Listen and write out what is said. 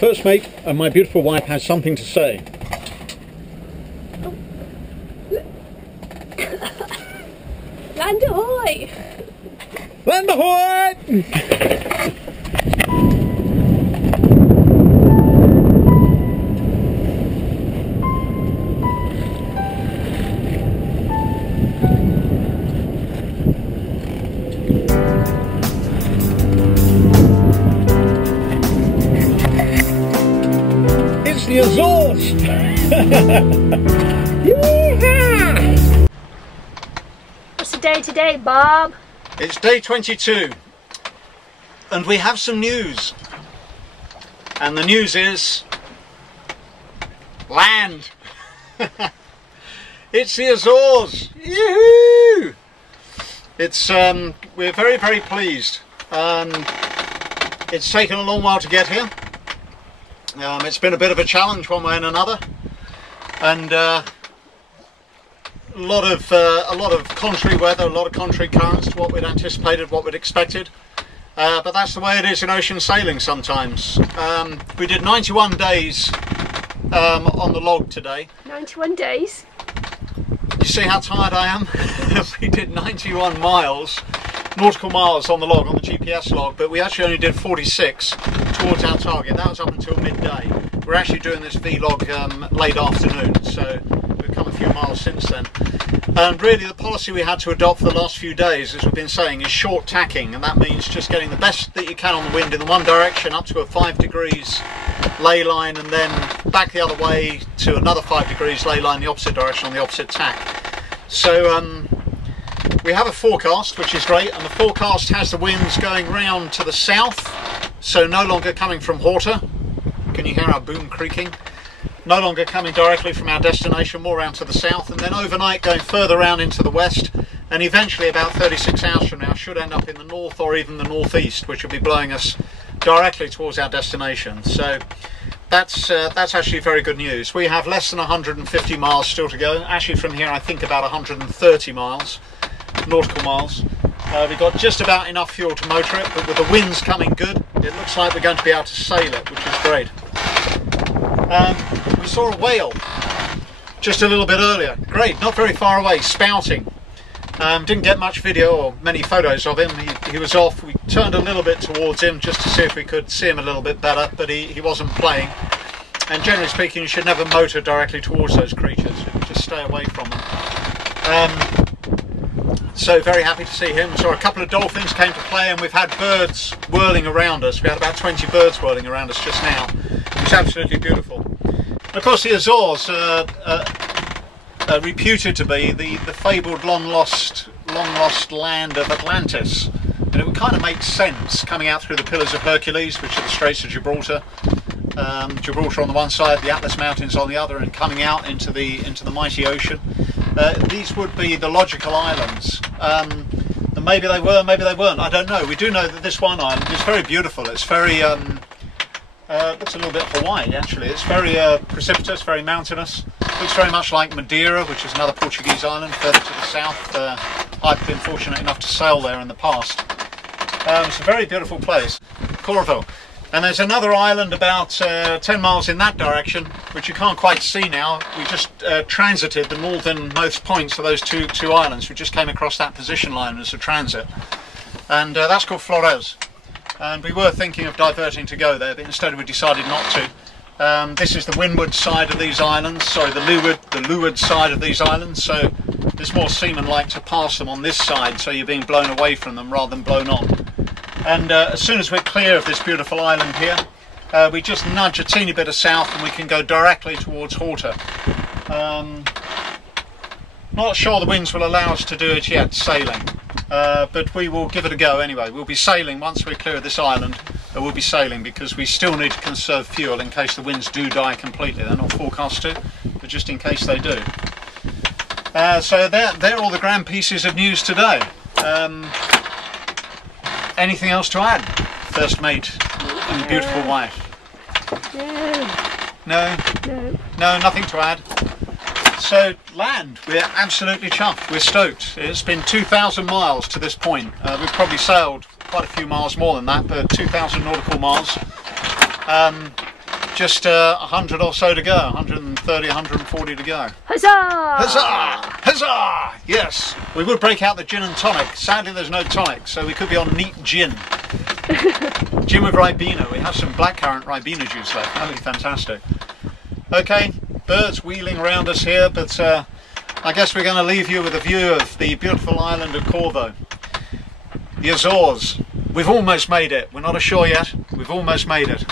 first mate and my beautiful wife has something to say. Land ahoy! Land ahoy! It's the Azores! Yeehaw! What's the day today, Bob? It's day 22 and we have some news, and the news is land. It's the Azores. Yoo-hoo! It's we're very pleased. It's taken a long while to get here. It's been a bit of a challenge one way and another, and a lot of contrary weather, a lot of contrary currents to what we'd anticipated, what we'd expected. But that's the way it is in ocean sailing sometimes. We did 91 days on the log today. 91 days? You see how tired I am? We did 91 miles, nautical miles on the log, on the GPS log, but we actually only did 46 towards our target. That was up until midday. We're actually doing this vlog late afternoon, so we've come a few miles since then. And really the policy we had to adopt for the last few days, as we've been saying, is short tacking, and that means just getting the best that you can on the wind in the one direction up to a 5 degrees ley line, and then back the other way to another 5 degrees ley line the opposite direction on the opposite tack. So we have a forecast, which is great, and the forecast has the winds going round to the south, so no longer coming from Horta. Can you hear our boom creaking? No longer coming directly from our destination, more round to the south, and then overnight going further round into the west, and eventually about 36 hours from now should end up in the north or even the northeast, which will be blowing us directly towards our destination. So that's actually very good news. We have less than 150 miles still to go. Actually from here I think about 130 miles, nautical miles. We've got just about enough fuel to motor it, but with the winds coming good, it looks like we're going to be able to sail it, which is great. We saw a whale just a little bit earlier. Great, not very far away, spouting. Didn't get much video or many photos of him. He was off. We turned a little bit towards him just to see if we could see him a little bit better, but he wasn't playing. And generally speaking, you should never motor directly towards those creatures. Just stay away from them. So very happy to see him. Saw a couple of dolphins came to play, and we've had birds whirling around us. We had about 20 birds whirling around us just now. It's absolutely beautiful. Of course, the Azores are reputed to be the fabled long lost land of Atlantis, and it would kind of make sense coming out through the Pillars of Hercules, which are the Straits of Gibraltar. Gibraltar on the one side, the Atlas Mountains on the other, and coming out into the mighty ocean. These would be the logical islands. And maybe they were, maybe they weren't. I don't know. We do know that this one island is very beautiful. It's very looks a little bit Hawaii actually. It's very precipitous, very mountainous. Looks very much like Madeira, which is another Portuguese island further to the south. I've been fortunate enough to sail there in the past. It's a very beautiful place, Corvo. And there's another island about 10 miles in that direction, which you can't quite see now. We just transited the northernmost points of those two islands. We just came across that position line as a transit. And that's called Flores. And we were thinking of diverting to go there, but instead we decided not to. This is the windward side of these islands, sorry, the leeward side of these islands, so there's more seamen like to pass them on this side, so you're being blown away from them rather than blown on. And as soon as we're clear of this beautiful island here, we just nudge a teeny bit of south and we can go directly towards Horta. Not sure the winds will allow us to do it yet, sailing, but we will give it a go anyway. We'll be sailing once we're clear of this island. We'll be sailing because we still need to conserve fuel in case the winds do die completely. They're not forecast to, but just in case they do. So they're all the grand pieces of news today. Anything else to add, first mate and beautiful wife? No? No, nothing to add. So land, we're absolutely chuffed, we're stoked. It's been 2,000 miles to this point. We've probably sailed quite a few miles more than that, but 2,000 nautical miles. Just 100 or so to go, 130, 140 to go. Huzzah! Huzzah! Huzzah! Yes, we would break out the gin and tonic. Sadly, there's no tonic, so we could be on neat gin. Gin with Ribena. We have some blackcurrant Ribena juice left. That would be fantastic. Okay, birds wheeling around us here, but I guess we're going to leave you with a view of the beautiful island of Corvo. The Azores. We've almost made it. We're not ashore yet. We've almost made it.